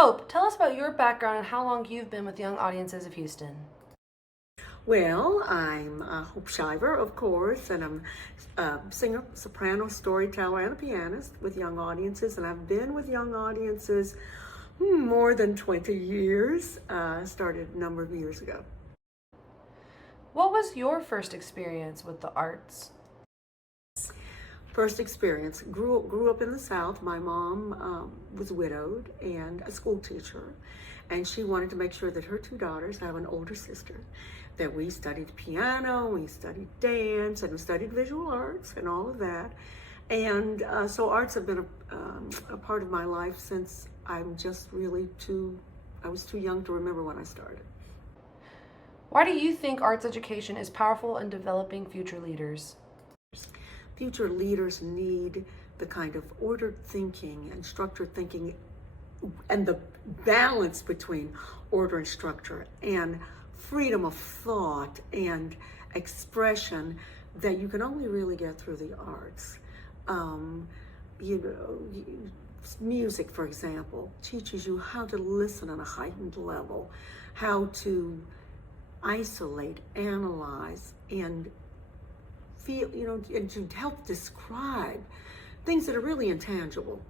Hope, tell us about your background and how long you've been with Young Audiences of Houston. Well, I'm Hope Shiver, of course, and I'm a singer, soprano, storyteller, and a pianist with Young Audiences. And I've been with Young Audiences more than 20 years. Started a number of years ago. What was your first experience with the arts? First experience, grew up in the South. My mom was widowed and a school teacher, and she wanted to make sure that her two daughters, I have an older sister, that we studied piano, we studied dance, and we studied visual arts and all of that. And so arts have been a part of my life since I'm just really I was too young to remember when I started. Why do you think arts education is powerful in developing future leaders? Future leaders need the kind of ordered thinking and structured thinking and the balance between order and structure and freedom of thought and expression that you can only really get through the arts. Music, for example, teaches you how to listen on a heightened level, how to isolate, analyze, and feel, and to help describe things that are really intangible.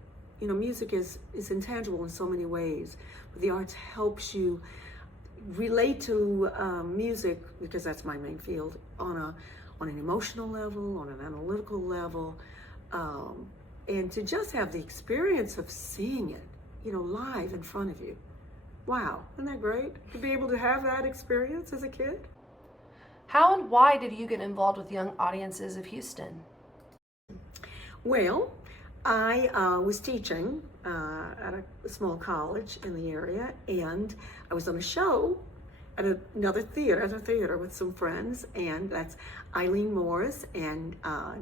Music is intangible in so many ways, but the arts helps you relate to music, because that's my main field, on an emotional level, on an analytical level, and to just have the experience of seeing it, live in front of you. Wow, isn't that great to be able to have that experience as a kid? How and why did you get involved with Young Audiences of Houston? Well, I was teaching at a small college in the area, and I was on a show at another theater with some friends, and that's Eileen Morris and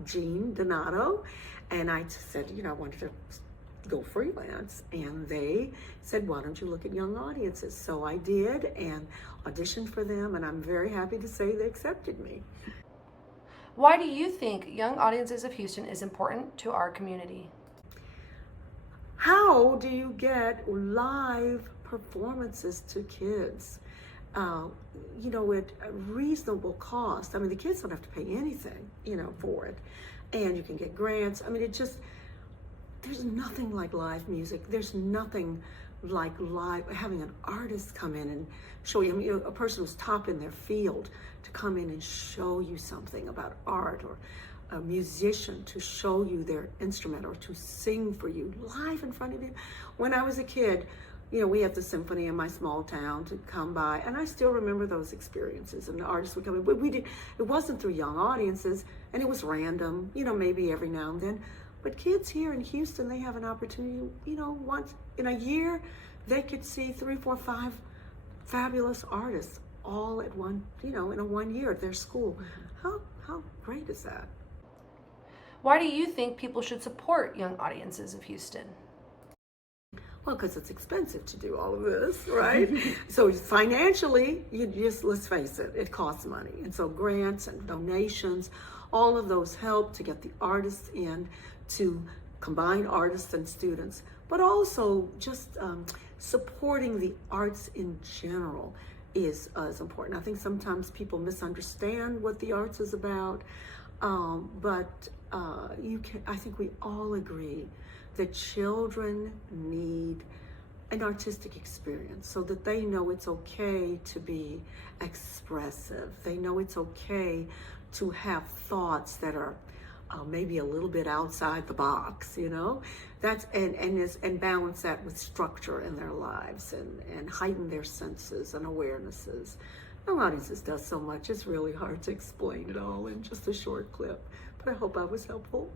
Jean Donato. And I said, I wanted to go freelance, and they said, why don't you look at Young Audiences? So I did, and auditioned for them, and I'm very happy to say they accepted me. Why do you think Young Audiences of Houston is important to our community? How do you get live performances to kids? At a reasonable cost. I mean, the kids don't have to pay anything, for it. And you can get grants. I mean, there's nothing like live music. There's nothing like having an artist come in and show you, a person who's top in their field to come in and show you something about art, or a musician to show you their instrument or to sing for you live in front of you. When I was a kid, we had the symphony in my small town to come by, and I still remember those experiences, and the artists would come in. But it wasn't through Young Audiences, and it was random, maybe every now and then. But kids here in Houston, they have an opportunity, once in a year, they could see 3, 4, 5 fabulous artists all at one, in a 1 year at their school. How great is that? Why do you think people should support Young Audiences of Houston? Well, because it's expensive to do all of this, right? So financially, let's face it, it costs money. And so grants and donations, all of those help to get the artists in, to combine artists and students, but also just supporting the arts in general is important. I think sometimes people misunderstand what the arts is about, but I think we all agree that children need an artistic experience so that they know it's okay to be expressive. They know it's okay to have thoughts that are maybe a little bit outside the box, That's and balance that with structure in their lives and heighten their senses and awarenesses. Young Audiences does so much; it's really hard to explain it all in just a short clip. But I hope I was helpful.